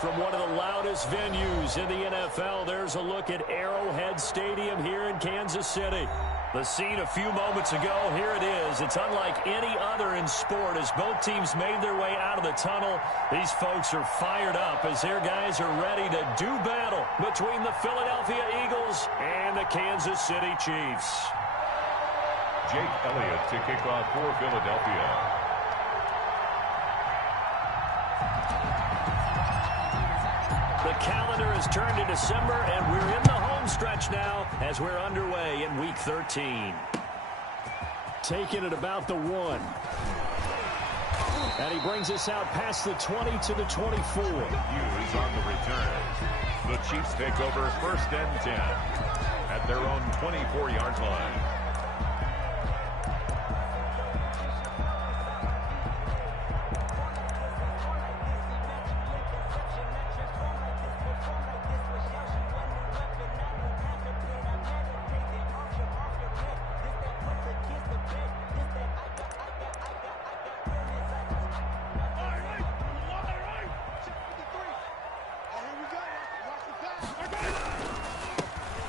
From one of the loudest venues in the NFL, there's a look at Arrowhead Stadium here in Kansas City. The scene a few moments ago, here it is. It's unlike any other in sport as both teams made their way out of the tunnel. These folks are fired up as their guys are ready to do battle between the Philadelphia Eagles and the Kansas City Chiefs. Jake Elliott to kick off for Philadelphia. The calendar has turned to December, and we're in the home stretch now as we're underway in Week 13. Taking it about the 1. And he brings us out past the 20 to the 24. Hughes on the return. The Chiefs take over 1st and 10 at their own 24-yard line.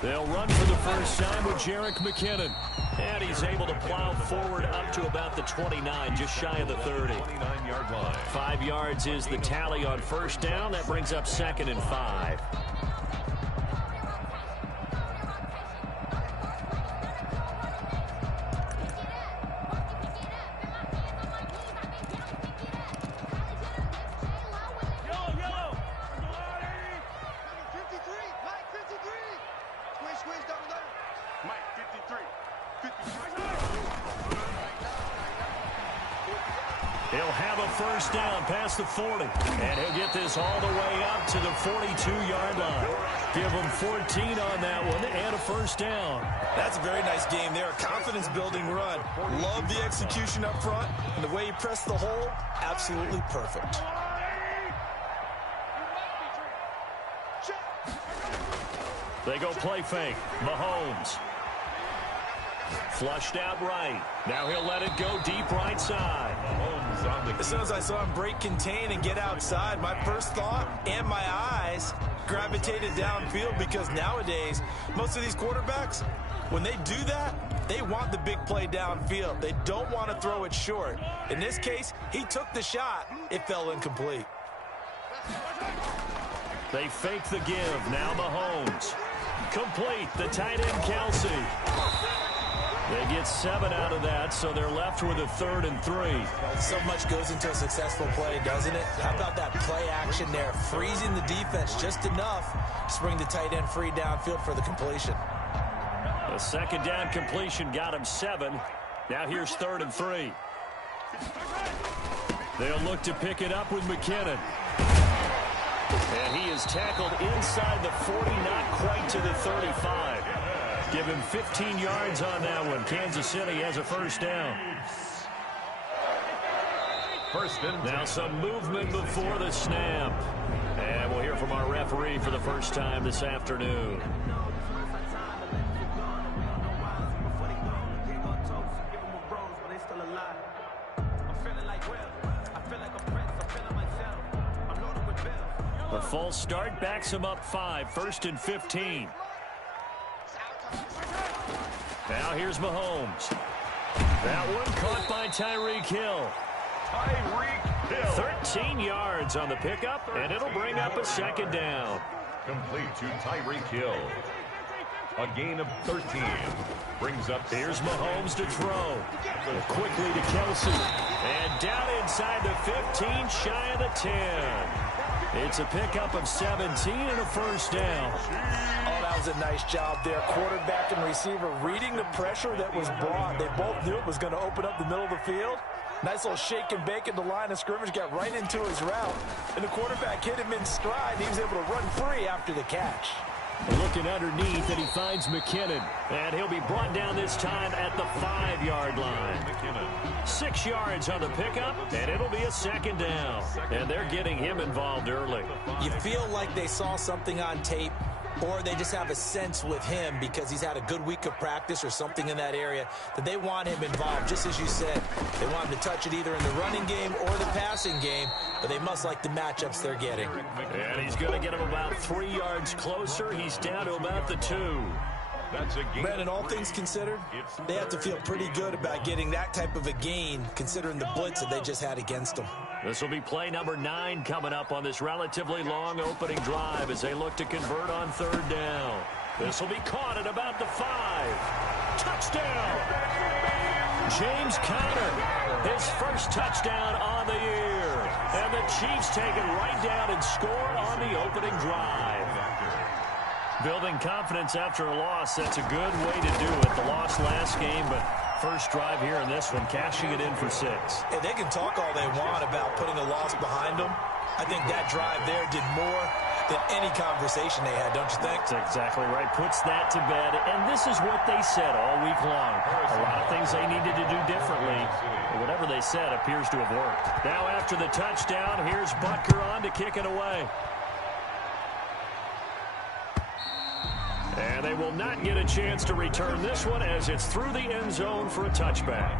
They'll run for the first time with Jerick McKinnon. And he's able to plow forward up to about the 29, just shy of the 30. 29-yard line. 5 yards is the tally on first down. That brings up 2nd and 5. He'll have a first down past the 40. And he'll get this all the way up to the 42-yard line. Give him 14 on that one and a first down. That's a very nice game there. A confidence-building run. Love the execution up front. And the way he pressed the hole, absolutely perfect. They go play fake. Mahomes. Flushed out right. Now he'll let it go deep right side. Mahomes on the... As soon as I saw him break contain and get outside, my first thought and my eyes gravitated downfield, because nowadays, most of these quarterbacks, when they do that, they want the big play downfield. They don't want to throw it short. In this case, he took the shot. It fell incomplete. They fake the give. Now Mahomes. Complete. The tight end, Kelsey. They get 7 out of that, so they're left with a 3rd and 3. So much goes into a successful play, doesn't it? How about that play action there? Freezing the defense just enough to bring the tight end free downfield for the completion. A 2nd down completion got him 7. Now here's 3rd and 3. They'll look to pick it up with McKinnon. And he is tackled inside the 40, not quite to the 35. Give him 15 yards on that one. Kansas City has a first down. Now some movement before the snap. And we'll hear from our referee for the first time this afternoon. The false start backs him up 5. 1st and 15. Now here's Mahomes. That one caught by Tyreek Hill. Tyreek Hill. 13 yards on the pickup, and it'll bring up a 2nd down. Complete to Tyreek Hill. A gain of 13. Brings up... Here's Mahomes to throw. Quickly to Kelsey. And down inside the 15, shy of the 10. It's a pickup of 17 and a first down. Oh, that was a nice job there. Quarterback and receiver reading the pressure that was brought. They both knew it was going to open up the middle of the field. Nice little shake and bake at the line of scrimmage, got right into his route. And the quarterback hit him in stride, and he was able to run free after the catch. Looking underneath, and he finds McKinnon. And he'll be brought down this time at the 5-yard line. 6 yards on the pickup, and it'll be a 2nd down. And they're getting him involved early. You feel like they saw something on tape or they just have a sense with him because he's had a good week of practice or something in that area that they want him involved. Just as you said, they want him to touch it either in the running game or the passing game, but they must like the matchups they're getting. And he's going to get him about 3 yards closer. He's down to about the 2. That's a gain. Brandon, all things considered, they have to feel pretty good about getting that type of a gain considering the blitz that they just had against them. This will be play number 9 coming up on this relatively long opening drive as they look to convert on 3rd down. This will be caught at about the 5. Touchdown! James Conner, his first touchdown on the year. And the Chiefs take it right down and score on the opening drive. Building confidence after a loss, that's a good way to do it. The loss last game, but first drive here in this one, cashing it in for 6. Hey, they can talk all they want about putting a loss behind them. I think that drive there did more than any conversation they had, don't you think? That's exactly right. Puts that to bed, and this is what they said all week long. A lot of things they needed to do differently, but whatever they said appears to have worked. Now after the touchdown, here's Butker on to kick it away. And they will not get a chance to return this one as it's through the end zone for a touchback.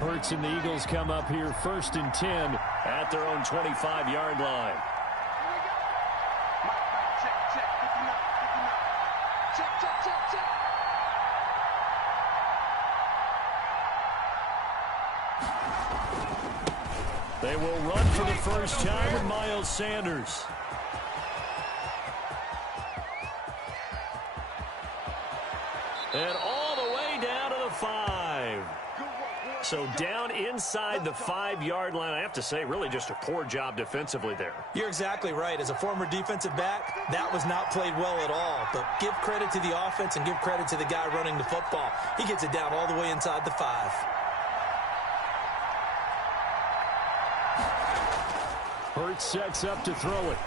Hurts and the Eagles come up here 1st and 10 at their own 25-yard line. They will run for the first time with Miles Sanders. And all the way down to the 5. So down inside the 5-yard line. I have to say, really just a poor job defensively there. You're exactly right. As a former defensive back, that was not played well at all. But give credit to the offense and give credit to the guy running the football. He gets it down all the way inside the 5. Hurts sets up to throw it.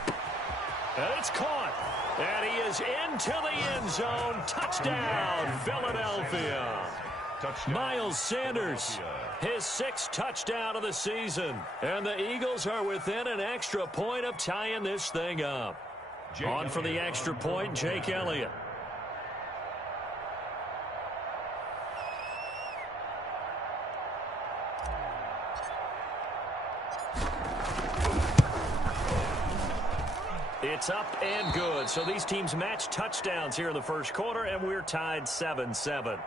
And it's caught. And he is into the end zone. Touchdown, Philadelphia. Miles Sanders, his 6th touchdown of the season. And the Eagles are within an extra point of tying this thing up. On for the extra point, Jake Elliott. It's up and good. So these teams match touchdowns here in the first quarter, and we're tied 7-7.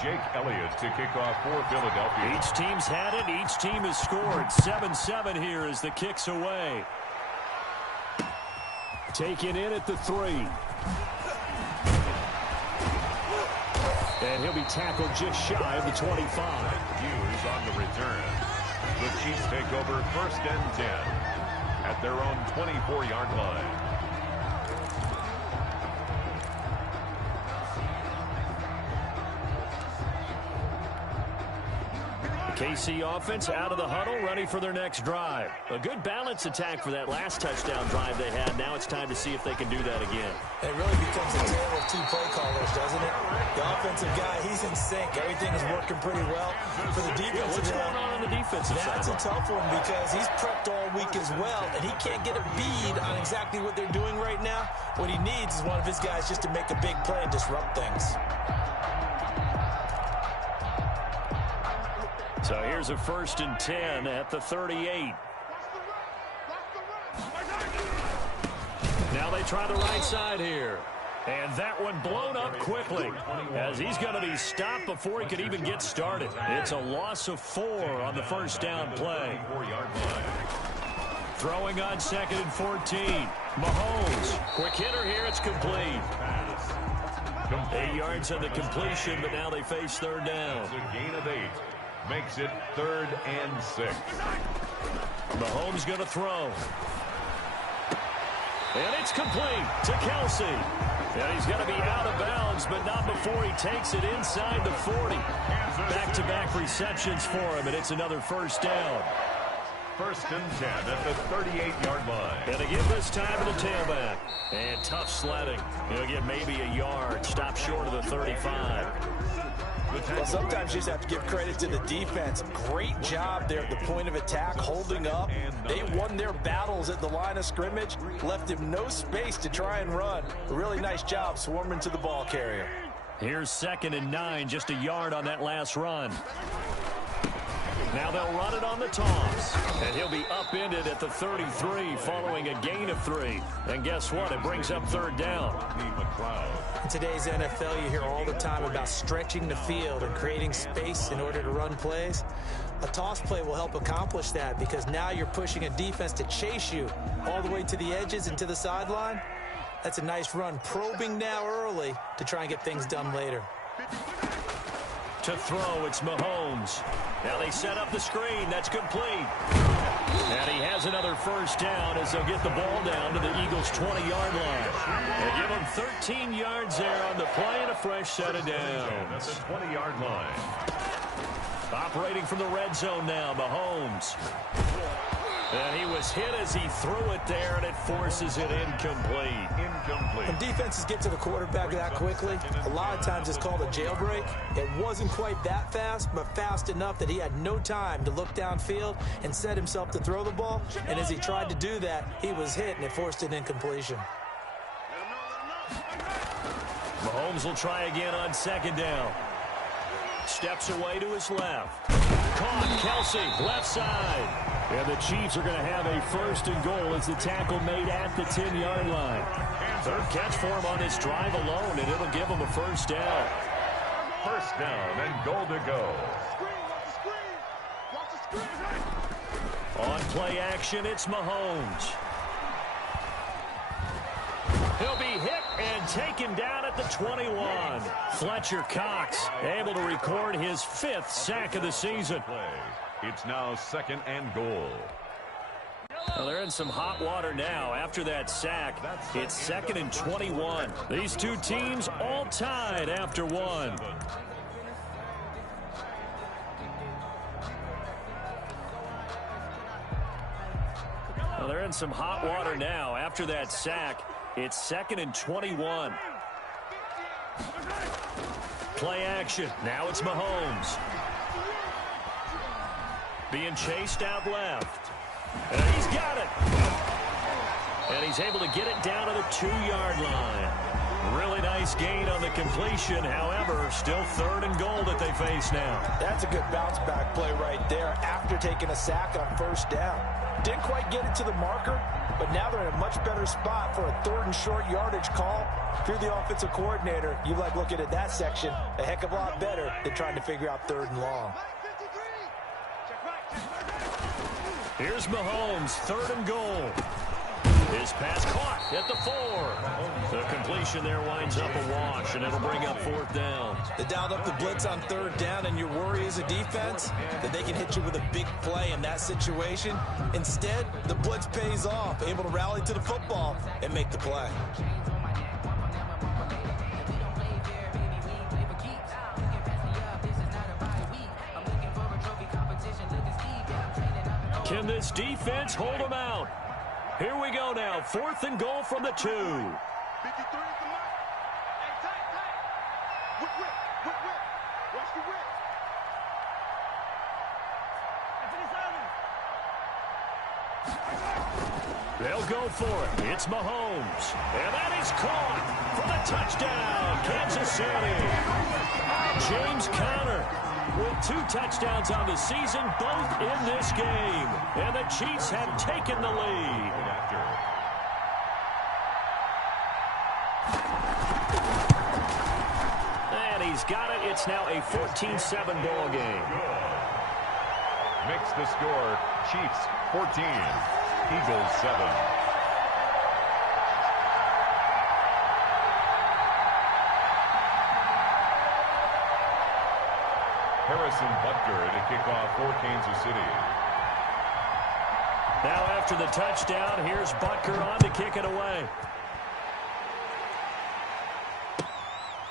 Jake Elliott to kick off for Philadelphia. Each team's had it. Each team has scored. 7-7 here as the kick's away. Taken in at the 3. And he'll be tackled just shy of the 25. Hughes on the return. The Chiefs take over 1st and 10 at their own 24-yard line. KC offense out of the huddle, ready for their next drive. A good balance attack for that last touchdown drive they had. Now it's time to see if they can do that again. It really becomes a tale of 2 play callers, doesn't it? The offensive guy, he's in sync. Everything is working pretty well. For the defensive what's going on the defensive side? That's a tough one because he's prepped all week as well, and he can't get a bead on exactly what they're doing right now. What he needs is one of his guys just to make a big play and disrupt things. So here's a 1st and 10 at the 38. Now they try the right side here. And that one blown up quickly as he's going to be stopped before he could even get started. It's a loss of 4 on the first down play. Throwing on 2nd and 14. Mahomes. Quick hitter here. It's complete. 8 yards on the completion, but now they face 3rd down. It's a gain of 8. Makes it 3rd and 6. Mahomes going to throw. And it's complete to Kelsey. And he's going to be out of bounds, but not before he takes it inside the 40. Back-to-back receptions for him, and it's another first down. 1st and 10 at the 38-yard line. And to give this time to the tailback. And tough sledding. He'll get maybe a yard. Stop short of the 35. Well, sometimes you just have to give credit to the defense. Great job there at the point of attack, holding up. They won their battles at the line of scrimmage, left him no space to try and run. A really nice job swarming to the ball carrier. Here's 2nd and 9, just a yard on that last run. Now they'll run it on the toss. And he'll be upended at the 33 following a gain of 3. And guess what? It brings up 3rd down. In today's NFL, you hear all the time about stretching the field and creating space in order to run plays. A toss play will help accomplish that because now you're pushing a defense to chase you all the way to the edges and to the sideline. That's a nice run, probing now early to try and get things done later. To throw, it's Mahomes. Now they set up the screen. That's complete. And he has another first down as they'll get the ball down to the Eagles' 20-yard line. And give them 13 yards there on the play and a fresh set of downs. At the 20-yard line. Operating from the red zone now, Mahomes. And he was hit as he threw it there, and it forces it incomplete. When defenses get to the quarterback that quickly, a lot of times it's called a jailbreak. It wasn't quite that fast, but fast enough that he had no time to look downfield and set himself to throw the ball. And as he tried to do that, he was hit, and it forced an incompletion. Mahomes will try again on 2nd down. Steps away to his left. Caught, Kelsey, left side. And the Chiefs are going to have a 1st and goal as the tackle made at the 10-yard line. 3rd catch for him on this drive alone, and it'll give him a first down. 1st down and goal to go. On play action, it's Mahomes. He'll be hit and taken down at the 21. Fletcher Cox able to record his 5th sack of the season. It's now 2nd and goal. Well, they're in some hot water now after that sack. It's 2nd and 21. These two teams all tied after 1. Well, they're in some hot water now after that sack. It's 2nd and 21. Play action. Now it's Mahomes. Being chased out left. And he's got it. And he's able to get it down to the 2-yard line. Really nice gain on the completion. However, still 3rd and goal that they face now. That's a good bounce back play right there after taking a sack on 1st down. Didn't quite get it to the marker, but now they're in a much better spot for a 3rd and short yardage call. If you're the offensive coordinator, you like looking at that section a heck of a lot better than trying to figure out 3rd and long. Here's Mahomes, 3rd and goal. His pass caught at the 4. The completion there winds up a wash, and it'll bring up 4th down. They dialed up the blitz on 3rd down, and your worry as a defense that they can hit you with a big play in that situation. Instead, the blitz pays off, able to rally to the football and make the play. Can this defense hold them out? Here we go now. 4th and goal from the 2. 53 is the mark. Hey, tight. Whip. Watch the whip. They'll go for it. It's Mahomes. And that is caught for the touchdown, Kansas City. James Conner with 2 touchdowns on the season, both in this game. And the Chiefs have taken the lead. He's got it. It's now a 14-7 ball game. Makes the score Chiefs 14, Eagles 7. Harrison Butker to kick off for Kansas City. Now after the touchdown, here's Butker on to kick it away.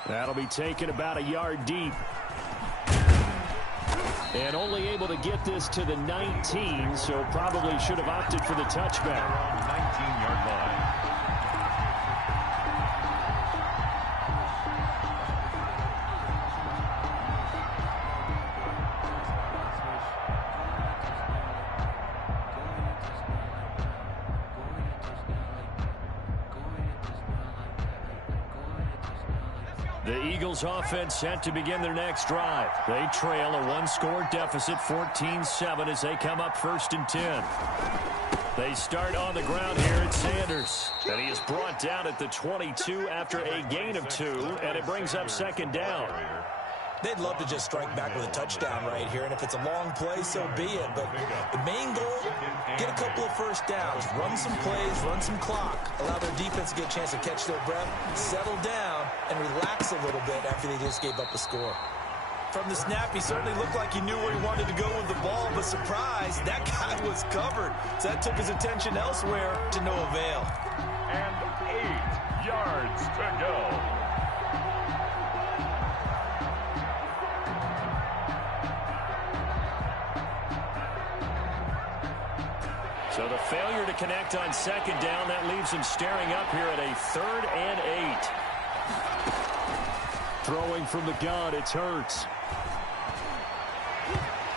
That'll be taken about a yard deep. And only able to get this to the 19, so probably should have opted for the touchback. 19-yard line. The Eagles offense set to begin their next drive. They trail a one-score deficit, 14-7, as they come up 1st and 10. They start on the ground here at Sanders. And he is brought down at the 22 after a gain of 2, and it brings up 2nd down. They'd love to just strike back with a touchdown right here, and if it's a long play, so be it. But the main goal, get a couple of first downs, run some plays, run some clock, allow their defense to get a chance to catch their breath, settle down, and relax a little bit after they just gave up a score. From the snap, he certainly looked like he knew where he wanted to go with the ball, but surprise, that guy was covered. So that took his attention elsewhere to no avail. And 8 yards to go. So the failure to connect on 2nd down, that leaves him staring up here at a 3rd and 8. Throwing from the gun, it's Hurts.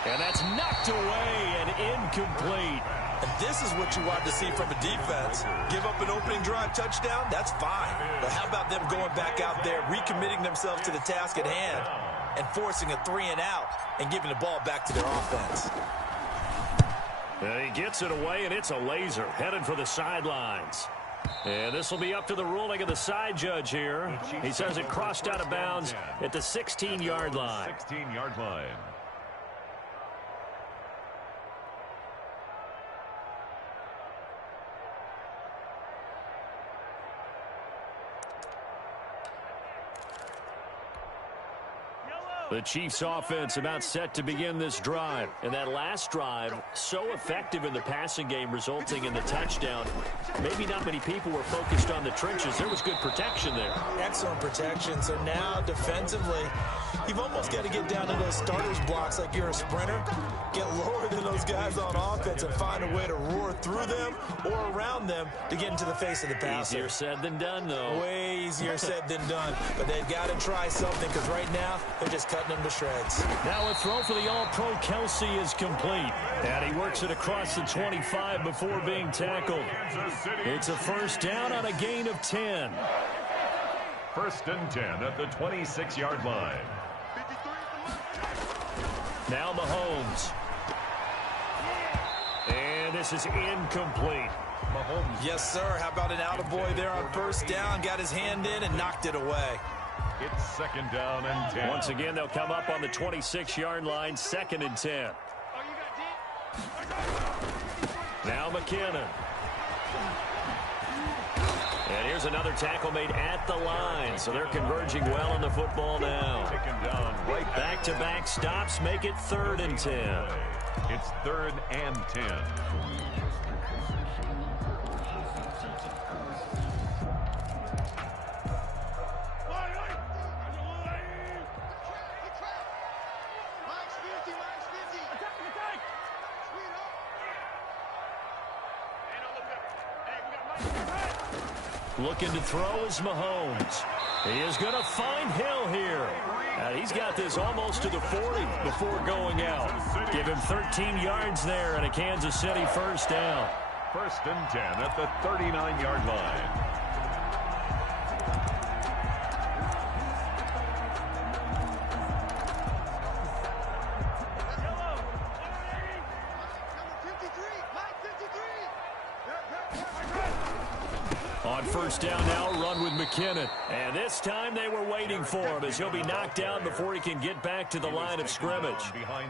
And that's knocked away and incomplete. And this is what you want to see from a defense. Give up an opening drive touchdown, that's fine. But how about them going back out there, recommitting themselves to the task at hand, and forcing a 3-and-out and giving the ball back to their offense? And he gets it away, and it's a laser headed for the sidelines. And this will be up to the ruling of the side judge here. He says it crossed out of bounds at the 16-yard line. 16-yard line. The Chiefs offense about set to begin this drive. And that last drive, so effective in the passing game, resulting in the touchdown. Maybe not many people were focused on the trenches. There was good protection there. Excellent protection. So now defensively, you've almost got to get down to those starters blocks like you're a sprinter. Get lower than those guys on offense and find a way to roar through them or around them to get into the face of the passer. Easier said than done, though. Way easier said than done. But they've got to try something because right now they're just cutting them to shreds. Now a throw for the All-Pro Kelsey is complete. And he works it across the 25 before being tackled. It's a 1st down on a gain of 10. 1st and 10 at the 26-yard line. Now Mahomes. And this is incomplete. Mahomes. Yes, sir. How about an attaboy there on 1st down? Got his hand in and knocked it away. It's 2nd down and 10. Once again, they'll come up on the 26-yard line, 2nd and 10. Now McKinnon. And here's another tackle made at the line. So they're converging well on the football now. Taken down right Back-to-back stops make it 3rd and 10. It's 3rd and 10. Looking to throw is Mahomes. He is going to find Hill here. And he's got this almost to the 40 before going out. Give him 13 yards there and a Kansas City 1st down. 1st and 10 at the 39-yard line. First down now, run with McKinnon. And this time they were waiting for him as he'll be knocked down before he can get back to the line of scrimmage.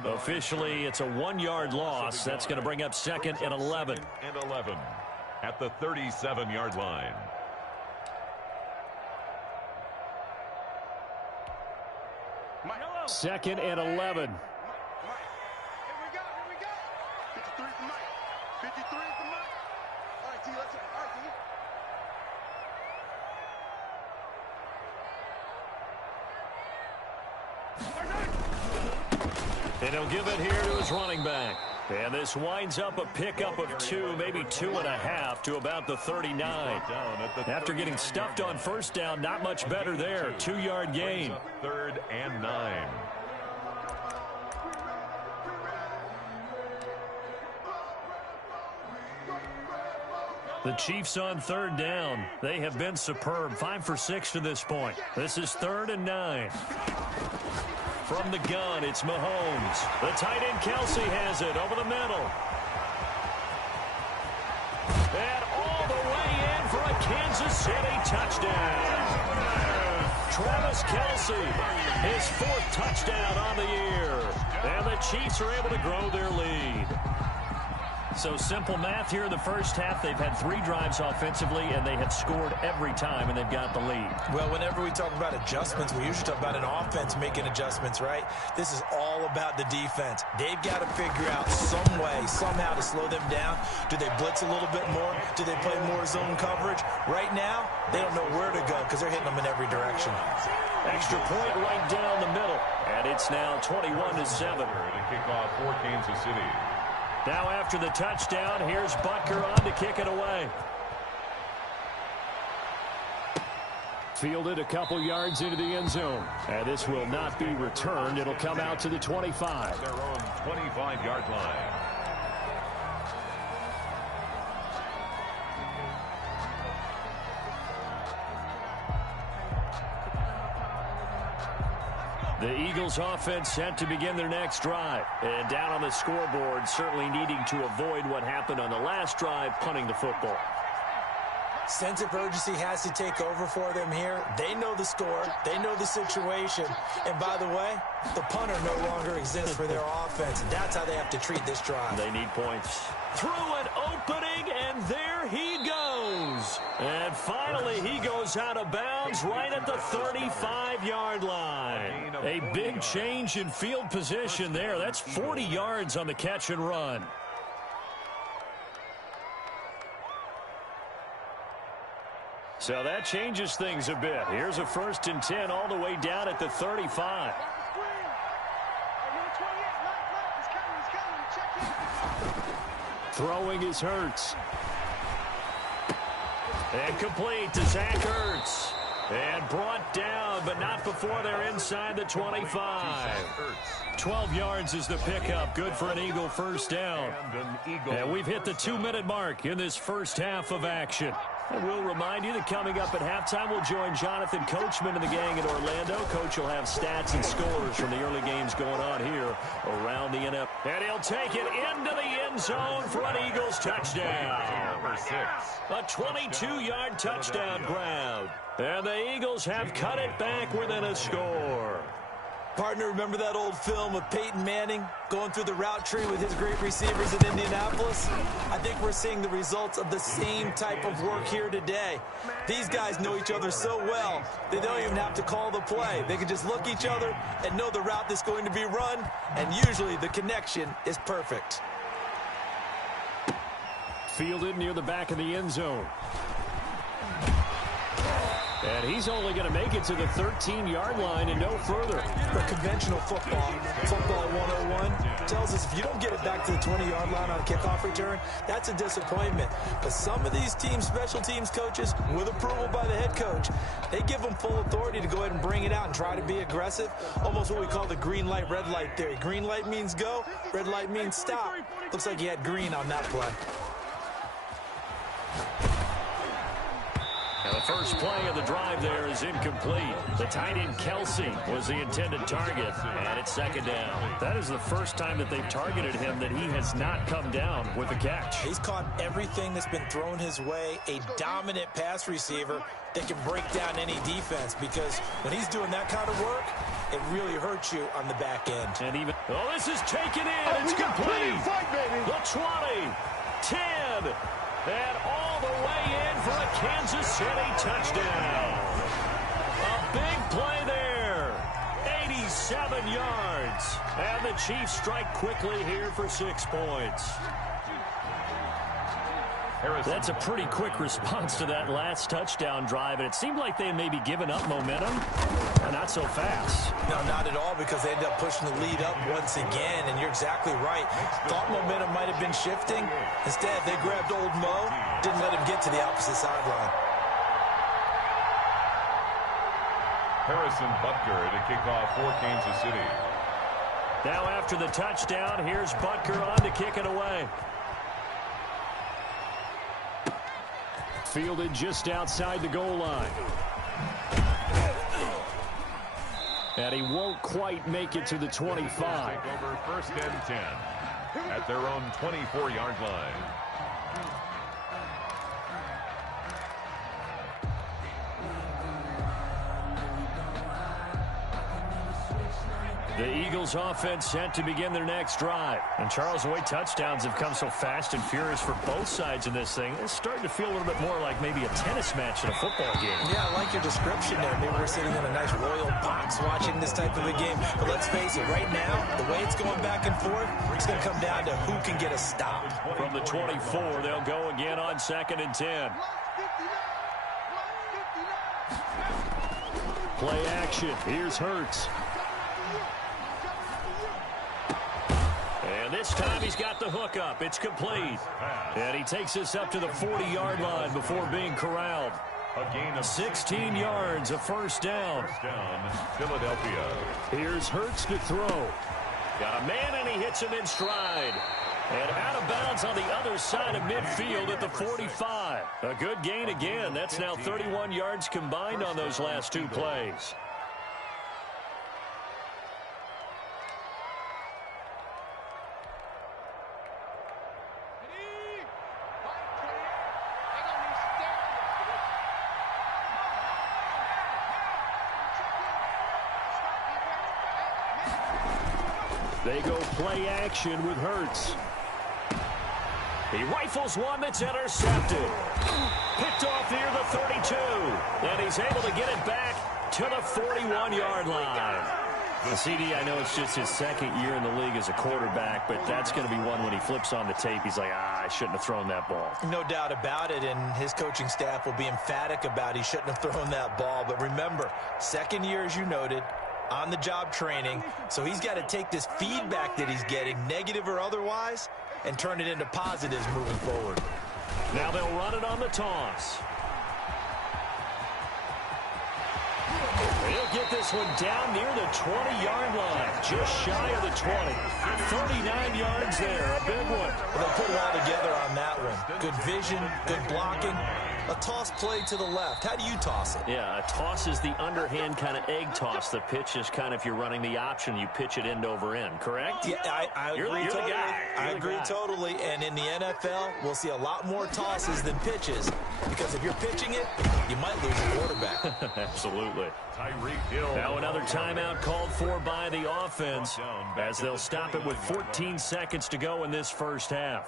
Officially, it's a 1-yard loss. That's going to bring up 2nd and 11. And 11 at the 37-yard line. Second and 11. Here we go. 53 for Mike. 53 for Mike. All right, T, let's go. All right, T. And he'll give it here to his running back. And this winds up a pickup of 2, maybe 2.5 to about the 39. After getting stuffed on first down, not much better there. 2-yard gain. 3rd and 9. The Chiefs on 3rd down. They have been superb. 5 for 6 to this point. This is 3rd and 9. From the gun, it's Mahomes. The tight end, Kelsey, has it over the middle. And all the way in for a Kansas City touchdown. Travis Kelsey, his 4th touchdown on the year. And the Chiefs are able to grow their lead. So simple math here in the first half. They've had 3 drives offensively, and they have scored every time, and they've got the lead. Well, whenever we talk about adjustments, we usually talk about an offense making adjustments, right? This is all about the defense. They've got to figure out some way, somehow to slow them down. Do they blitz a little bit more? Do they play more zone coverage? Right now, they don't know where to go because they're hitting them in every direction. Extra point right down the middle, and it's now 21-7. To kick off for Kansas City. Now after the touchdown, here's Butker on to kick it away. Fielded a couple yards into the end zone. And this will not be returned. It'll come out to the 25. Their own 25-yard line. The Eagles offense set to begin their next drive. And down on the scoreboard, certainly needing to avoid what happened on the last drive, punting the football. Sense of urgency has to take over for them here. They know the score. They know the situation. And by the way, the punter no longer exists for their offense. That's how they have to treat this drive. They need points. Through an opening, and there he goes. And finally, he goes out of bounds right at the 35-yard line. A big change in field position there. That's 40 yards on the catch and run. So that changes things a bit. Here's a 1st and 10 all the way down at the 35. Throwing is Hurts. And complete to Zach Ertz. And brought down, but not before they're inside the 25. 12 yards is the pickup. Good for an Eagle first down. And we've hit the 2-minute mark in this first half of action. And we'll remind you that coming up at halftime, we'll join Jonathan Coachman and the gang in Orlando. Coach will have stats and scores from the early games going on here around the NFL. And he'll take it into the end zone for an Eagles touchdown. Number 6. A 22-yard touchdown grab. And the Eagles have cut it back within a score. Partner, remember that old film of Peyton Manning going through the route tree with his great receivers in Indianapolis? I think we're seeing the results of the same type of work here today. These guys know each other so well, they don't even have to call the play. They can just look each other and know the route that's going to be run, and usually the connection is perfect. Fielded near the back of the end zone. And he's only going to make it to the 13-yard line and no further. But conventional football 101, tells us if you don't get it back to the 20-yard line on a kickoff return, that's a disappointment. But some of these team special teams coaches, with approval by the head coach, they give them full authority to go ahead and bring it out and try to be aggressive. Almost what we call the green light, red light theory. Green light means go, red light means stop. Looks like he had green on that play. Now the first play of the drive there is incomplete. The tight end Kelsey was the intended target, and it's second down. That is the first time that they've targeted him that he has not come down with a catch. He's caught everything that's been thrown his way, a dominant pass receiver that can break down any defense, because when he's doing that kind of work, it really hurts you on the back end. And even, oh, this is taken in. It's complete. The 20, 10, and all the way in for a Kansas City touchdown. A big play there. 87 yards. And the Chiefs strike quickly here for 6 points. That's a pretty quick response to that last touchdown drive, and it seemed like they had maybe given up momentum. Not so fast. No, not at all, because they ended up pushing the lead up once again, and you're exactly right. Thought momentum might have been shifting. Instead, they grabbed old Mo, didn't let him get to the opposite sideline. Harrison Butker to kick off for Kansas City. Now after the touchdown, here's Butker on to kick it away. Fielded just outside the goal line. And he won't quite make it to the 25. Take over first and 10 at their own 24-yard line. The Eagles offense set to begin their next drive. And Charles, the way touchdowns have come so fast and furious for both sides in this thing, it's starting to feel a little bit more like maybe a tennis match in a football game. Yeah, I like your description there. Maybe we're sitting in a nice royal box watching this type of a game. But let's face it, right now, the way it's going back and forth, it's going to come down to who can get a stop. From the 24, they'll go again on 2nd and 10. Play action. Here's Hurts. And this time he's got the hook up. It's complete. And he takes us up to the 40-yard line before being corralled. A gain of 16 yards, a first down. First down, Philadelphia. Here's Hurts to throw. Got a man, and he hits him in stride. And out of bounds on the other side of midfield at the 45. A good gain again. That's now 31 yards combined on those last 2 plays. They go play action with Hurts. He rifles one that's intercepted. Picked off near the 32. And he's able to get it back to the 41-yard line. The CD, I know it's just his 2nd year in the league as a quarterback, but that's going to be one when he flips on the tape. He's like, I shouldn't have thrown that ball. No doubt about it, and his coaching staff will be emphatic about he shouldn't have thrown that ball. But remember, 2nd year, as you noted, on-the-job training, so he's got to take this feedback that he's getting, negative or otherwise, and turn it into positives moving forward. Now they'll run it on the toss. He'll get this one down near the 20-yard line, just shy of the 20. 39 yards there, a big one. They'll put it all together on that one. Good vision, good blocking. A toss play to the left. How do you toss it? Yeah, a toss is the underhand kind of egg toss. The pitch is kind of, if you're running the option, you pitch it end over end, correct? Yeah, I agree totally. You're the guy. I agree totally. And in the NFL, we'll see a lot more tosses than pitches, because if you're pitching it, you might lose a quarterback. Absolutely. Tyreek Hill. Now another timeout called for by the offense as they'll stop it with 14 seconds to go in this first half.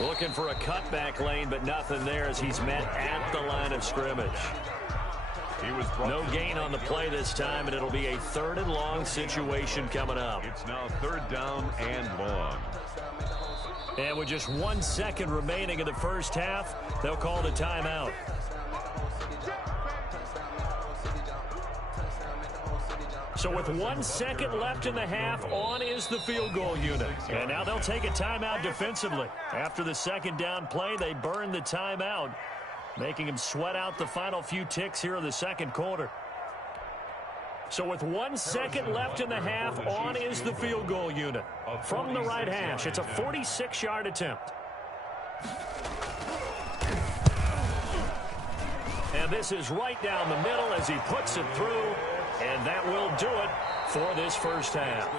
Looking for a cutback lane, but nothing there as he's met at the line of scrimmage. No gain on the play this time, and it'll be a 3rd and long situation coming up. It's now 3rd down and long. And with just 1 second remaining in the first half, they'll call the timeout. So with 1 second left in the half, on is the field goal unit. And now they'll take a timeout defensively. After the second down play, they burn the timeout, making them sweat out the final few ticks here in the second quarter. So with 1 second left in the half, on is the field goal unit. From the right hash, it's a 46-yard attempt. And this is right down the middle as he puts it through. And that will do it for this first half.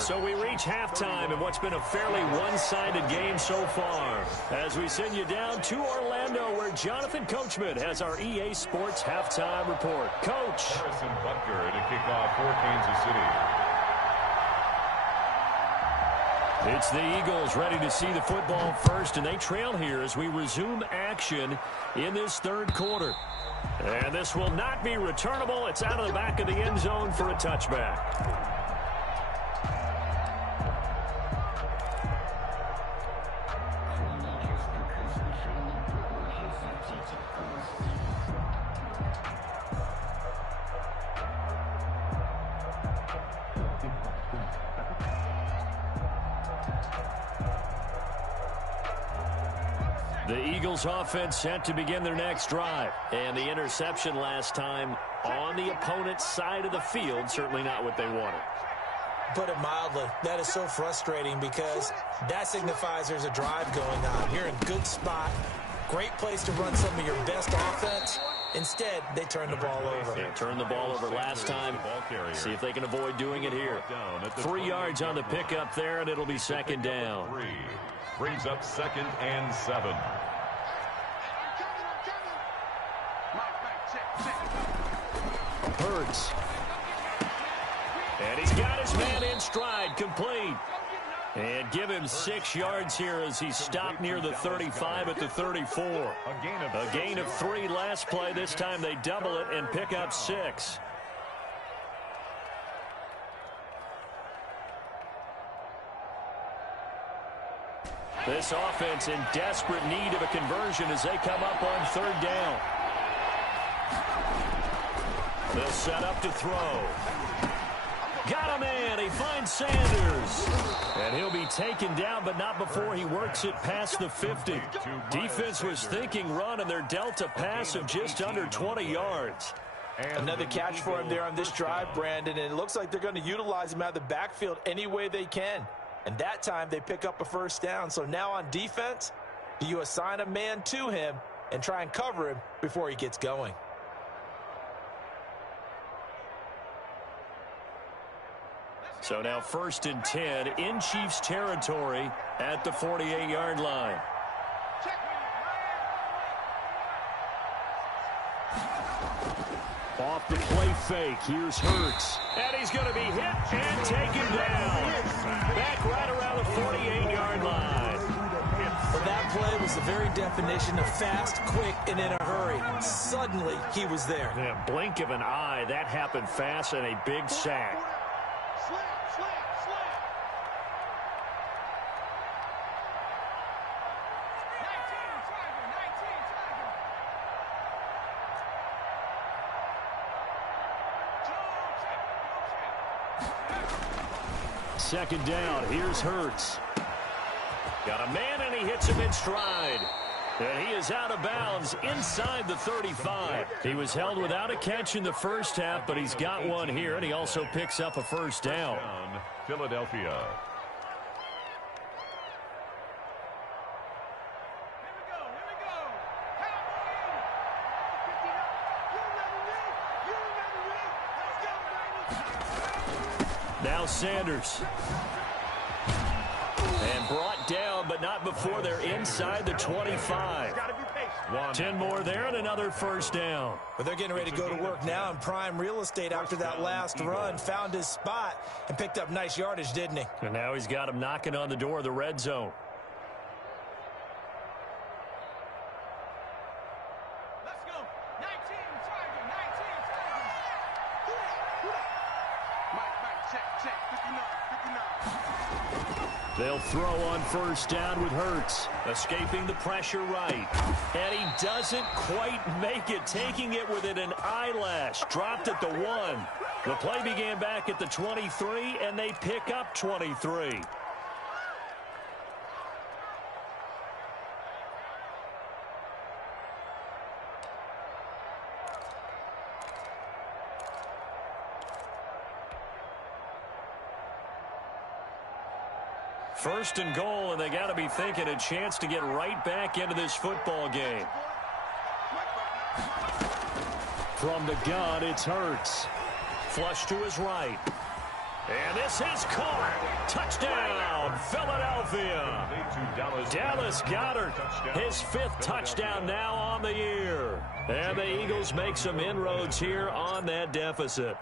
So we reach halftime in what's been a fairly one-sided game so far. As we send you down to Orlando, where Jonathan Coachman has our EA Sports halftime report. Coach. Harrison Butker to kick off for Kansas City. It's the Eagles ready to see the football first, and they trail here as we resume action in this third quarter. And this will not be returnable. It's out of the back of the end zone for a touchback. The Eagles offense set to begin their next drive. And the interception last time on the opponent's side of the field, certainly not what they wanted. Put it mildly, that is so frustrating because that signifies there's a drive going on. You're in a good spot, great place to run some of your best offense. Instead, they turn the ball over. They turned the ball over last time. See if they can avoid doing it here. 3 yards on the pickup there, and it'll be second down. Brings up 2nd and 7. Hurts. And he's got his man in stride, complete. And give him 6 yards here as he stopped near the 35 at the 34. A gain of 3 last play. This time they double it and pick up 6. This offense in desperate need of a conversion as they come up on 3rd down. They'll set up to throw. Got him in. He finds Sanders. And he'll be taken down, but not before he works it past the 50. Defense was thinking run, and they're dealt a pass of just under 20 yards. Another catch for him there on this drive, Brandon, and it looks like they're going to utilize him out of the backfield any way they can. And that time they pick up a first down. So now on defense, do you assign a man to him and try and cover him before he gets going? So now 1st and 10 in Chiefs territory at the 48-yard line. Off the play fake, here's Hurts. And he's going to be hit and taken down. Back right around the 48-yard line. Well, that play was the very definition of fast, quick, and in a hurry. Suddenly, he was there. Yeah, blink of an eye, that happened fast and a big sack. Second down, here's Hurts. Got a man, and he hits him in stride. And he is out of bounds inside the 35. He was held without a catch in the first half, but he's got one here, and he also picks up a first down. Philadelphia. Now Sanders. And brought down, but not before they're inside the 25. 10 more there and another first down. But they're getting ready to go to work now in prime real estate after that last run. Found his spot and picked up nice yardage, didn't he? And now he's got him knocking on the door of the red zone. They'll throw on first down with Hurts, escaping the pressure right. And he doesn't quite make it, taking it within an eyelash. Dropped at the 1. The play began back at the 23, and they pick up 23. First and goal, and they got to be thinking a chance to get right back into this football game. From the gun, it's Hurts. Flush to his right. And this is caught. Touchdown, Philadelphia. Dallas Goedert, his 5th touchdown now on the year. And the Eagles make some inroads here on that deficit.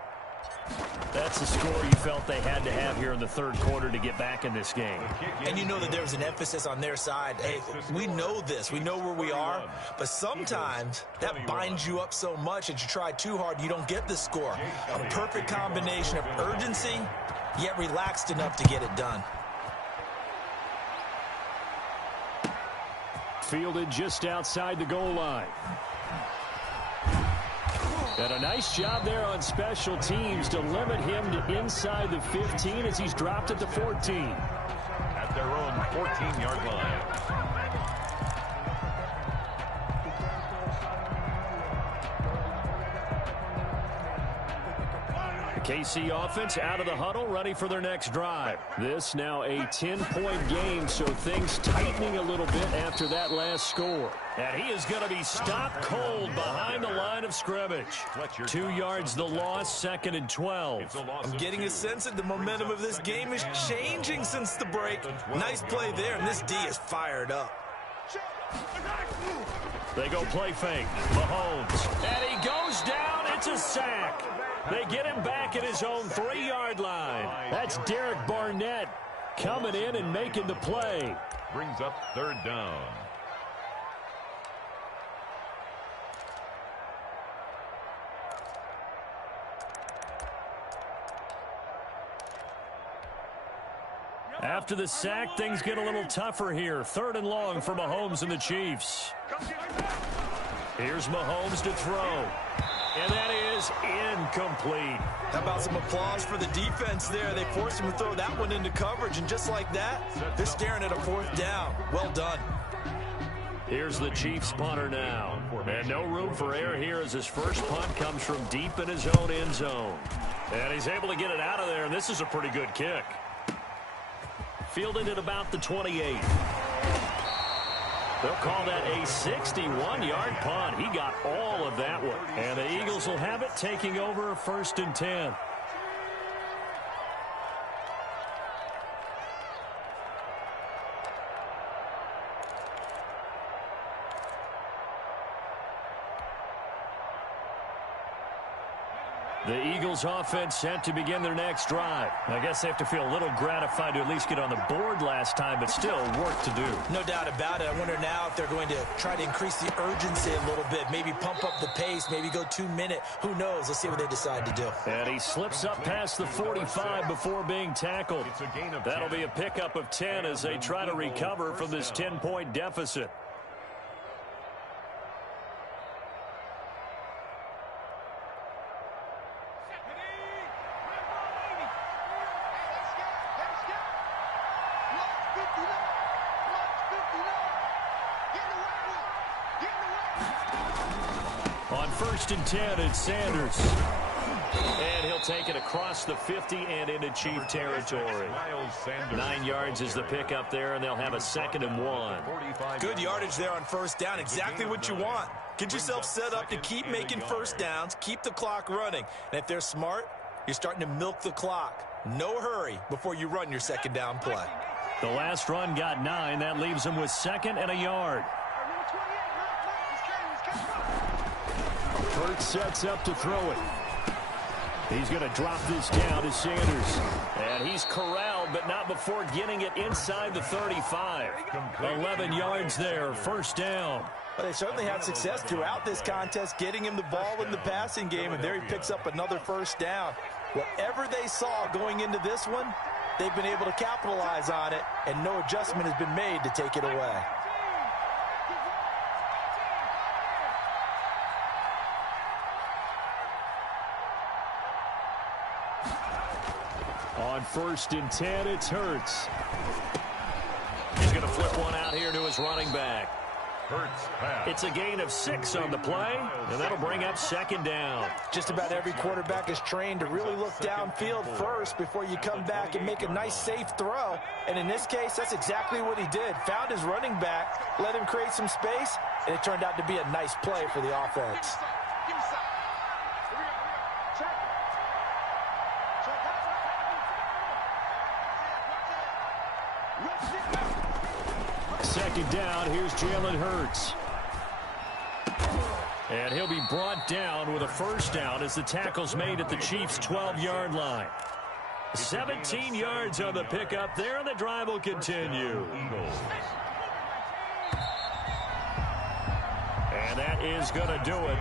That's the score you felt they had to have here in the third quarter to get back in this game. And you know that there was an emphasis on their side. Hey, we know this. We know where we are. But sometimes that binds you up so much that you try too hard, you don't get the score. A perfect combination of urgency, yet relaxed enough to get it done. Fielded just outside the goal line. And a nice job there on special teams to limit him to inside the 15 as he's dropped at the 14. At their own 14-yard line. KC offense out of the huddle, ready for their next drive. This now a 10-point game, so things tightening a little bit after that last score. And he is going to be stopped cold behind the line of scrimmage. 2 yards the loss, 2nd and 12. I'm getting a sense that the momentum of this game is changing since the break. Nice play there, and this D is fired up. They go play fake. Mahomes. And he goes down. It's a sack. They get him back at his own 3-yard line. That's Derek Barnett coming in and making the play. Brings up 3rd down. After the sack, things get a little tougher here. 3rd and long for Mahomes and the Chiefs. Here's Mahomes to throw. And that is incomplete. How about some applause for the defense there? They forced him to throw that one into coverage, and just like that, they're staring at a 4th down. Well done. Here's the Chiefs punter now. And no room for error here as his first punt comes from deep in his own end zone. And he's able to get it out of there, and this is a pretty good kick. Fielded at about the 28. They'll call that a 61-yard punt. He got all of that one. And the Eagles will have it, taking over 1st and 10. The Eagles offense set to begin their next drive. I guess they have to feel a little gratified to at least get on the board last time, but still work to do. No doubt about it. I wonder now if they're going to try to increase the urgency a little bit, maybe pump up the pace, maybe go 2-minute. Who knows? Let's see what they decide to do. And he slips up past the 45 before being tackled. That'll be a pickup of 10 as they try to recover from this 10-point deficit. On 1st and 10, it's Sanders. And he'll take it across the 50 and into Chief territory. 9 yards is the pickup there, and they'll have a 2nd and 1. Good yardage there on 1st down. Exactly what you want. Get yourself set up to keep making 1st downs, keep the clock running. And if they're smart, you're starting to milk the clock. No hurry before you run your 2nd down play. The last run got 9. That leaves them with 2nd and a yard. Hurts sets up to throw it. He's going to drop this down to Sanders. And he's corralled, but not before getting it inside the 35. 11 yards there, 1st down. Well, they certainly had success throughout this contest, getting him the ball in the passing game, and there he picks up another 1st down. Whatever they saw going into this one, they've been able to capitalize on it, and no adjustment has been made to take it away. on 1st and 10, it's Hurts. He's going to flip one out here to his running back. Hurts pass. It's a gain of 6 on the play, and that'll bring up 2nd down. Just about every quarterback is trained to really look downfield first before you come back and make a nice, safe throw. And in this case, that's exactly what he did. Found his running back, let him create some space, and it turned out to be a nice play for the offense. Second down, here's Jalen Hurts. And he'll be brought down with a 1st down as the tackle's made at the Chiefs' 12-yard line. 17 yards on the pickup there, and the drive will continue. And that is going to do it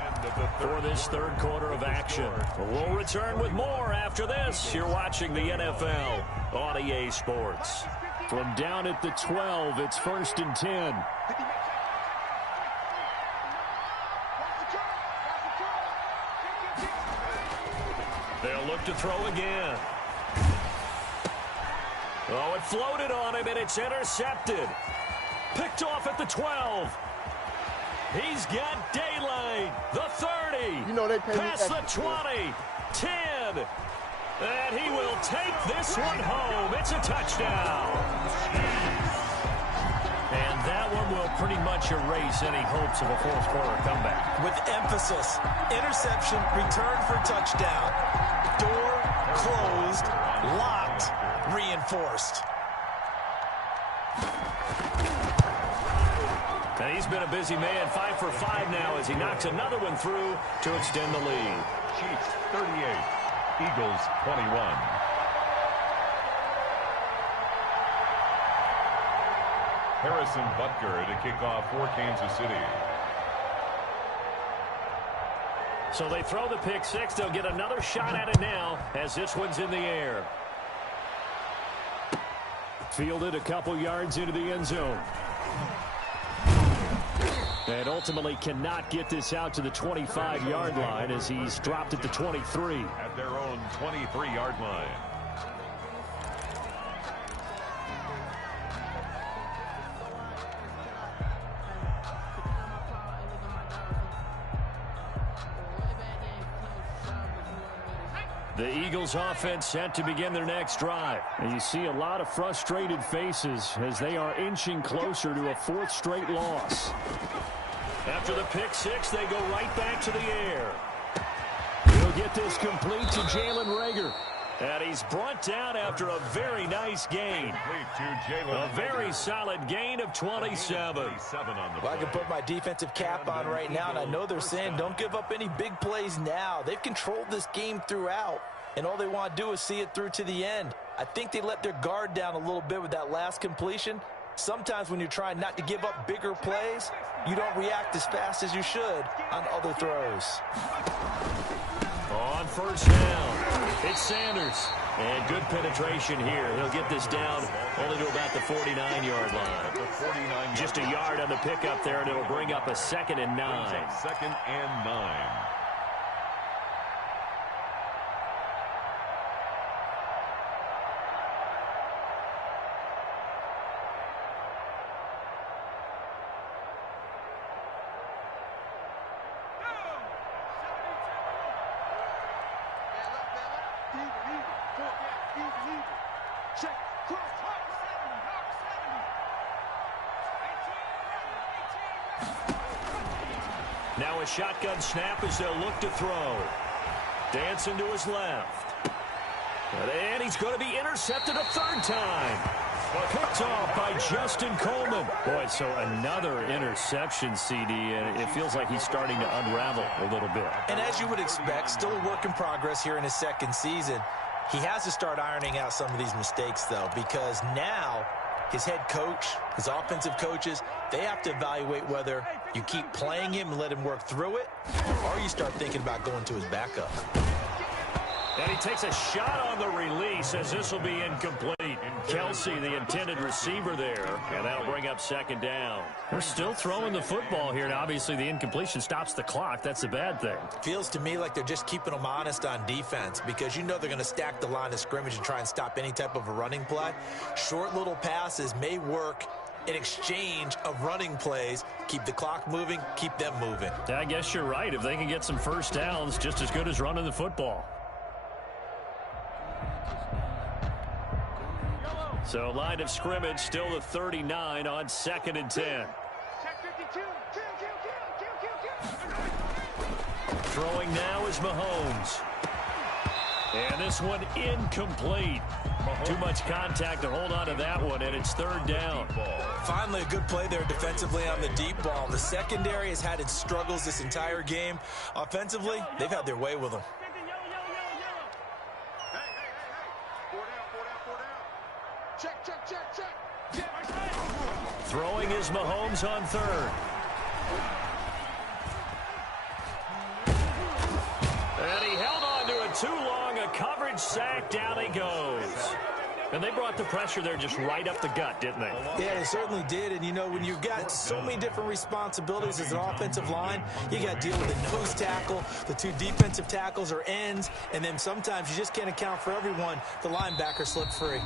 for this 3rd quarter of action. We'll return with more after this. You're watching the NFL on EA Sports. From down at the 12, it's 1st and 10. They'll look to throw again. Oh, it floated on him, and it's intercepted. Picked off at the 12. He's got daylight. The 30. You know they pay past the 20. 10. And he will take this one home. It's a touchdown. And that one will pretty much erase any hopes of a 4th quarter comeback. With emphasis, interception, return for touchdown. Door closed, locked, reinforced. And he's been a busy man, 5 for 5 now as he knocks another one through to extend the lead. Chiefs 38, Eagles 21. Harrison Butker to kick off for Kansas City. So they throw the pick 6. They'll get another shot at it now as this one's in the air. Fielded a couple yards into the end zone. And ultimately cannot get this out to the 25-yard line as he's dropped at the 23. At their own 23-yard line. The Eagles offense set to begin their next drive. And you see a lot of frustrated faces as they are inching closer to a 4th straight loss. After the pick 6, they go right back to the air. He'll get this complete to Jalen Reagor. And he's brought down after a very nice gain. A very solid gain of 27. Well, I can put my defensive cap on right now, and I know they're saying don't give up any big plays now. They've controlled this game throughout, and all they want to do is see it through to the end. I think they let their guard down a little bit with that last completion. Sometimes when you're trying not to give up bigger plays, you don't react as fast as you should on other throws. On 1st down, it's Sanders. And good penetration here. He'll get this down only to about the 49-yard line. Just a yard on the pickup there, and it'll bring up a 2nd and 9. 2nd and 9. Now a shotgun snap as they'll look to throw. Dancing to his left. And he's going to be intercepted a 3rd time. Picked off by Justin Coleman. Boy, so another interception, CD, and it feels like he's starting to unravel a little bit. And as you would expect, still a work in progress here in his 2nd season. He has to start ironing out some of these mistakes, though, because now his head coach, his offensive coaches, they have to evaluate whether you keep playing him and let him work through it, or you start thinking about going to his backup. And he takes a shot on the release as this will be incomplete. Kelsey, the intended receiver there, and that'll bring up second down. They're still throwing the football here, and obviously the incompletion stops the clock. That's the bad thing. Feels to me like they're just keeping them honest on defense because you know they're going to stack the line of scrimmage and try and stop any type of a running play. Short little passes may work in exchange of running plays. Keep the clock moving, keep them moving. I guess you're right. If they can get some first downs, just as good as running the football. So line of scrimmage still the 39 on 2nd and 10. Throwing now is Mahomes. And this one incomplete. Too much contact to hold on to that one, and it's 3rd down. Finally, a good play there defensively on the deep ball. The secondary has had its struggles this entire game. Offensively, they've had their way with them. Throwing is Mahomes on 3rd. And he held on to it too long. A coverage sack. Down he goes. And they brought the pressure there just right up the gut, didn't they? Yeah, they certainly did. And, you know, when you've got so many different responsibilities as an offensive line, you got to deal with the nose tackle, the 2 defensive tackles or ends, and then sometimes you just can't account for everyone. The linebacker slipped free.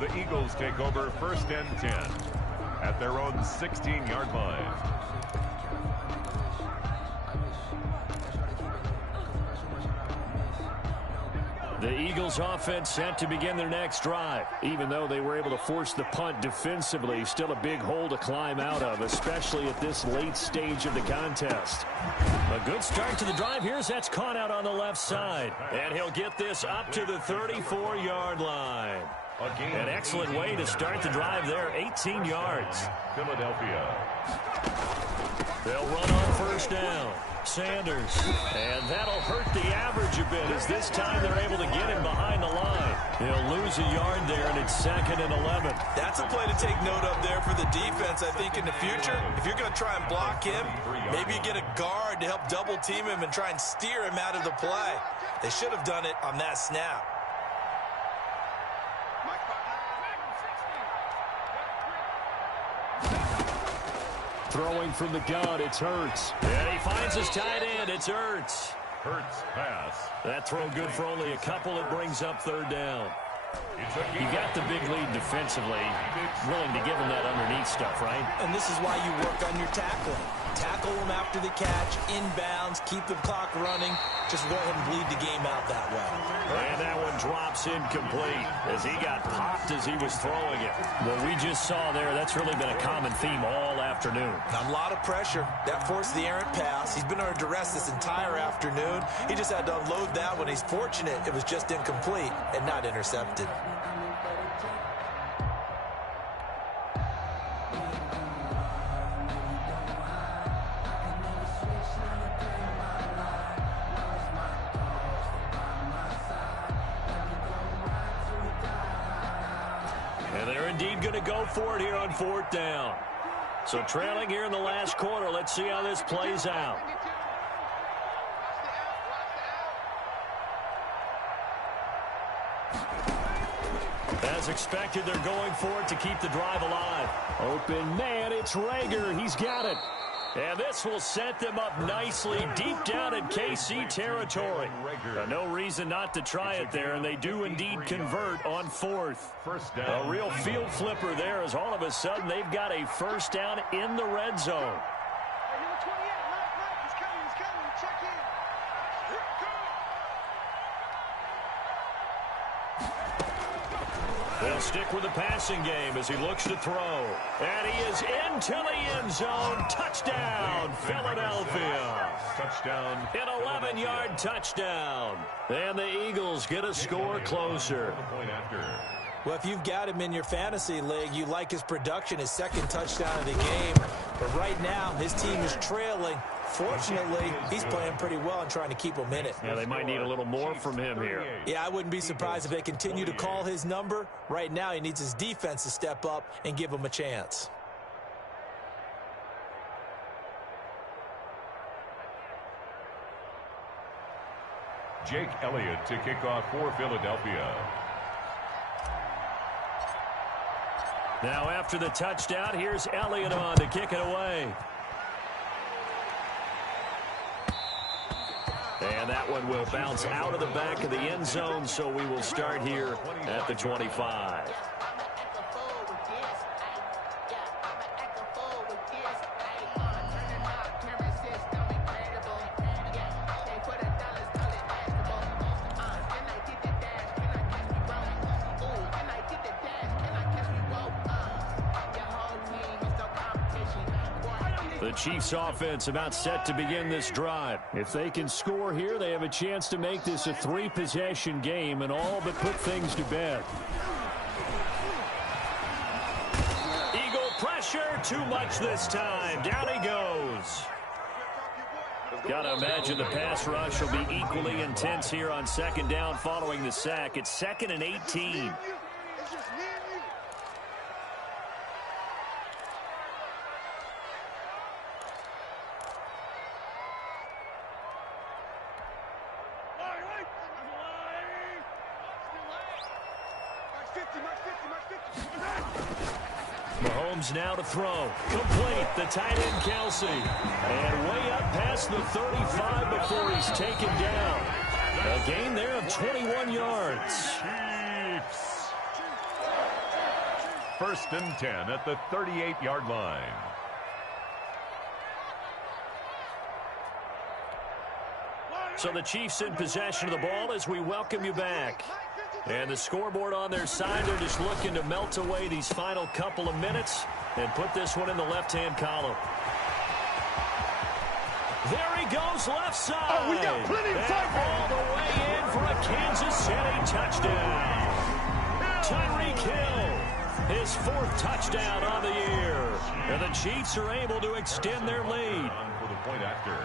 The Eagles take over 1st and 10 at their own 16-yard line. The Eagles offense set to begin their next drive. Even though they were able to force the punt defensively, still a big hole to climb out of, especially at this late stage of the contest. A good start to the drive here as that's caught out on the left side. And he'll get this up to the 34-yard line. An excellent way to start the drive there, 18 yards. Philadelphia. They'll run on 1st down. Sanders. And that'll hurt the average a bit as this time they're able to get him behind the line. He'll lose a yard there, and it's 2nd and 11. That's a play to take note of there for the defense, I think, in the future. If you're going to try and block him, maybe you get a guard to help double team him and try and steer him out of the play. They should have done it on that snap. Throwing from the gun, it's Hurts. And he finds his tight end, it's Hurts. Hurts pass. That throw good for only a couple. It brings up 3rd down. You got the big lead defensively, willing to give him that underneath stuff, right? And this is why you work on your tackling. Tackle them after the catch, inbounds, keep the clock running. Just go ahead and bleed the game out that way. And that one drops incomplete as he got popped as he was throwing it. What we just saw there, that's really been a common theme all afternoon. A lot of pressure. That forced the errant pass. He's been under duress this entire afternoon. He just had to unload that one. He's fortunate it was just incomplete and not intercepted. Indeed going to go for it here on 4th down. So trailing here in the last quarter. Let's see how this plays out. As expected, they're going for it to keep the drive alive. Open man, it's Rager. He's got it. And this will set them up nicely deep down in KC territory. No reason not to try it there, and they do indeed convert on 4th. A real field flipper there as all of a sudden they've got a 1st down in the red zone. They'll stick with the passing game as he looks to throw. And he is into the end zone. Touchdown, Philadelphia. Touchdown. An 11-yard touchdown. And the Eagles get a score closer. Well, if you've got him in your fantasy league, you like his production, his 2nd touchdown of the game. But right now, his team is trailing. Fortunately, he's playing pretty well and trying to keep them in it. Yeah, they might need a little more from him here. Yeah, I wouldn't be surprised if they continue to call his number. Right now, he needs his defense to step up and give him a chance. Jake Elliott to kick off for Philadelphia. Now after the touchdown, here's Elliott on to kick it away. And that one will bounce out of the back of the end zone, so we will start here at the 25. The Chiefs offense about set to begin this drive. If they can score here, they have a chance to make this a 3-possession game and all but put things to bed. Eagle pressure, too much this time. Down he goes. Gotta imagine the pass rush will be equally intense here on second down following the sack. It's 2nd and 18. Mahomes now to throw. Complete. The tight end, Kelsey. And way up past the 35 before he's taken down. A gain there of 21 yards. Chiefs. 1st and 10 at the 38-yard line. So the Chiefs in possession of the ball as we welcome you back. And the scoreboard on their side, they're just looking to melt away these final couple of minutes and put this one in the left-hand column. There he goes, left side. Oh, we got plenty of time. All the way in for a Kansas City touchdown. Tyreek Hill, his 4th touchdown on the year. And the Chiefs are able to extend their lead. For the point after.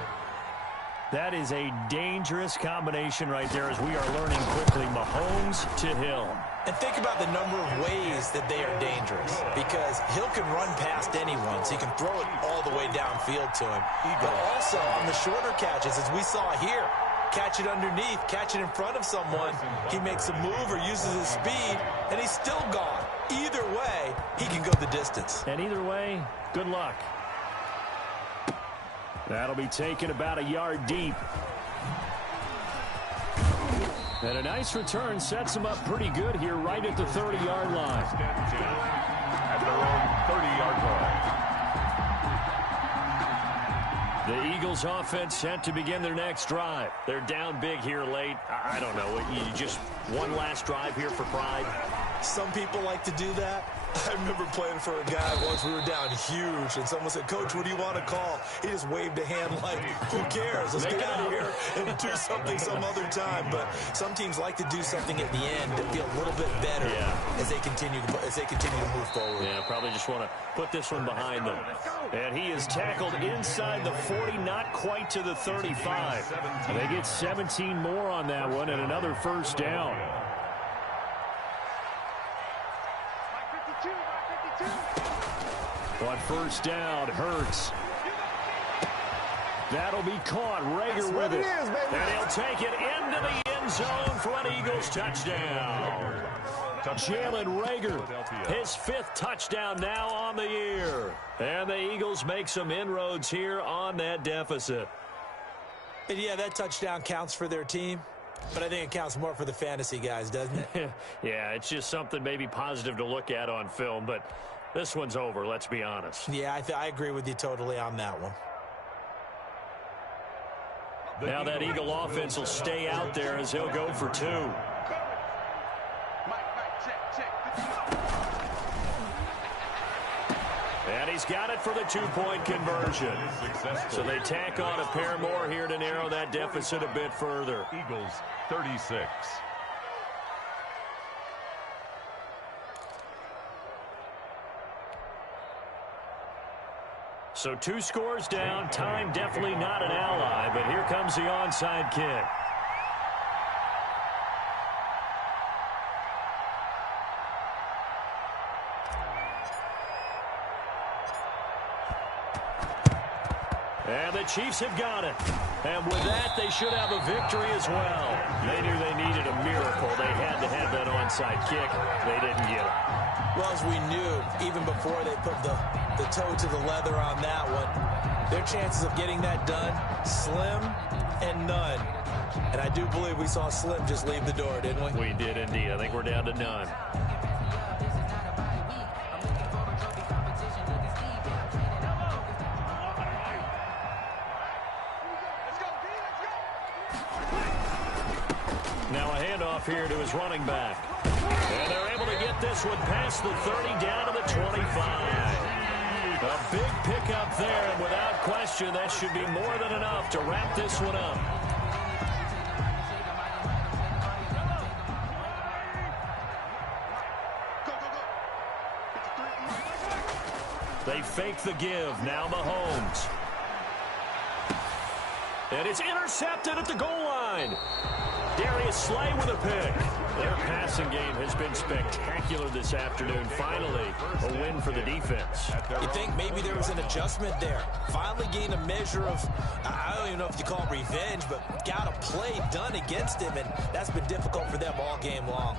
That is a dangerous combination right there as we are learning quickly. Mahomes to Hill. And think about the number of ways that they are dangerous, because Hill can run past anyone, so he can throw it all the way downfield to him. But also on the shorter catches, as we saw here, catch it underneath, catch it in front of someone, he makes a move or uses his speed, and he's still gone. Either way, he can go the distance. And either way, good luck. That'll be taken about a yard deep. And a nice return sets them up pretty good here right at the 30-yard line. At their own 30-yard line. The Eagles offense set to begin their next drive. They're down big here late. I don't know. You just one last drive here for pride. Some people like to do that. I remember playing for a guy once. We were down huge, and someone said, "Coach, what do you want to call?" He just waved a hand like, "Who cares? Let's get out of here and do something some other time." But some teams like to do something at the end to feel a little bit better as they continue to move forward. Yeah, probably just want to put this one behind them. And he is tackled inside the 40, not quite to the 35. They get 17 more on that one and another first down. On first down, Hurts. That'll be caught. Rager with it. And he'll take it into the end zone for an Eagles touchdown. Jalen Rager, his 5th touchdown now on the year. And the Eagles make some inroads here on that deficit. And yeah, that touchdown counts for their team, but I think it counts more for the fantasy guys, doesn't it? Yeah, it's just something maybe positive to look at on film, but this one's over, let's be honest. Yeah, I agree with you totally on that one. Now that Eagle offense will stay out there as he'll go for 2. And he's got it for the 2-point conversion. So they tack on a pair more here to narrow that deficit a bit further. Eagles 36. So 2 scores down. Time definitely not an ally, but here comes the onside kick. And the Chiefs have got it. And with that, they should have a victory as well. They knew they needed a miracle. They had to have that onside kick. They didn't get it. Well, as we knew, even before they put the toe to the leather on that one, their chances of getting that done, slim and none. And I do believe we saw Slim just leave the door, didn't we? We did indeed. I think we're down to none. Now a handoff here to his running back. And they're able to get this one past the 30 down to the 25. A big pickup there, and without question, that should be more than enough to wrap this one up. They fake the give. Now Mahomes. And it's intercepted at the goal line. Darius Slay with a pick. Their passing game has been spectacular this afternoon. Finally, a win for the defense. You think maybe there was an adjustment there. Finally gained a measure of, I don't even know if you call it revenge, but got a play done against him, and that's been difficult for them all game long.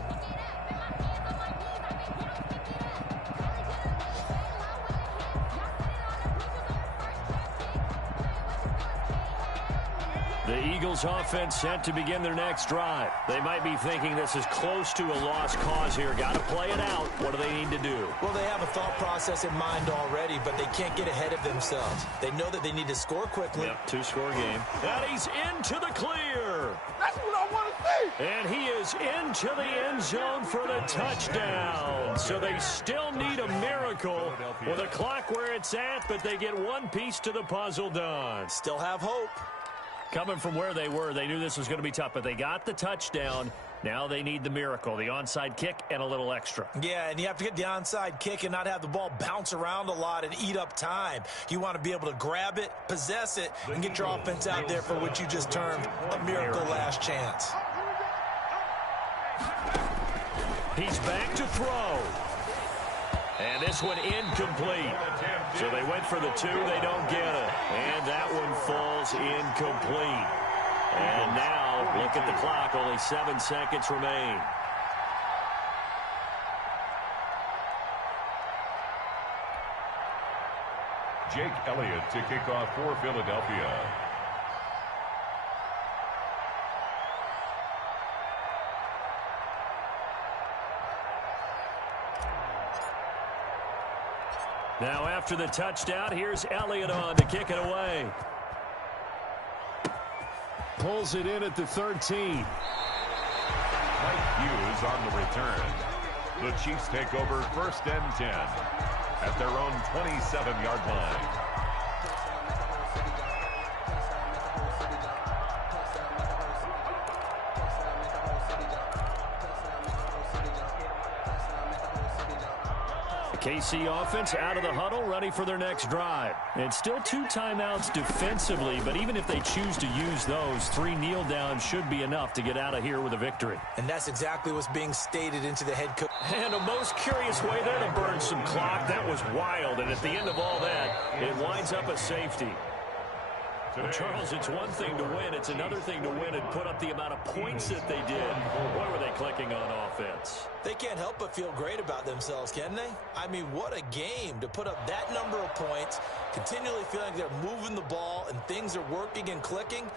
The Eagles offense set to begin their next drive. They might be thinking this is close to a lost cause here. Got to play it out. What do they need to do? Well, they have a thought process in mind already, but they can't get ahead of themselves. They know that they need to score quickly. Yep, two-score game. And he's into the clear. That's what I want to see. And he is into the end zone for the touchdown. So they still need a miracle with the clock where it's at, but they get one piece to the puzzle done. Still have hope. Coming from where they were, they knew this was going to be tough, but they got the touchdown. Now they need the miracle, the onside kick and a little extra. Yeah, and you have to get the onside kick and not have the ball bounce around a lot and eat up time. You want to be able to grab it, possess it, and get your offense out there for what you just termed a miracle last chance. He's back to throw. And this one incomplete. So they went for the two. They don't get it. And that one falls incomplete. And now, look at the clock. Only 7 seconds remain. Jake Elliott to kick off for Philadelphia. Now after the touchdown, here's Elliott on to kick it away. Pulls it in at the 13. Mike Hughes on the return. The Chiefs take over 1st and 10 at their own 27-yard line. KC offense out of the huddle, ready for their next drive. It's still 2 timeouts defensively, but even if they choose to use those, 3 kneel downs should be enough to get out of here with a victory. And that's exactly what's being stated into the head coach. And a most curious way there to burn some clock. That was wild, and at the end of all that, it winds up a safety. Well, Charles, it's one thing to win. It's another thing to win and put up the amount of points that they did. Boy, were they clicking on offense. They can't help but feel great about themselves, can they? I mean, what a game to put up that number of points, continually feeling like they're moving the ball and things are working and clicking.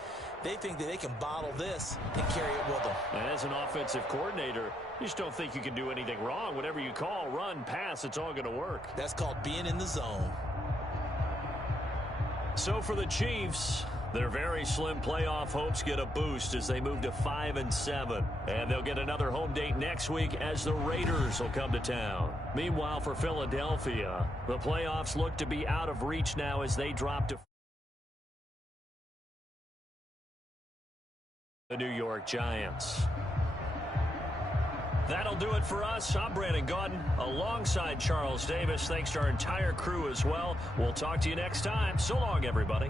They think that they can bottle this and carry it with them. And as an offensive coordinator, you just don't think you can do anything wrong. Whatever you call, run, pass, it's all going to work. That's called being in the zone. So for the Chiefs, their very slim playoff hopes get a boost as they move to 5-7. And they'll get another home date next week as the Raiders will come to town. Meanwhile, for Philadelphia, the playoffs look to be out of reach now as they drop to the New York Giants. That'll do it for us. I'm Brandon Gaudin alongside Charles Davis. Thanks to our entire crew as well. We'll talk to you next time. So long, everybody.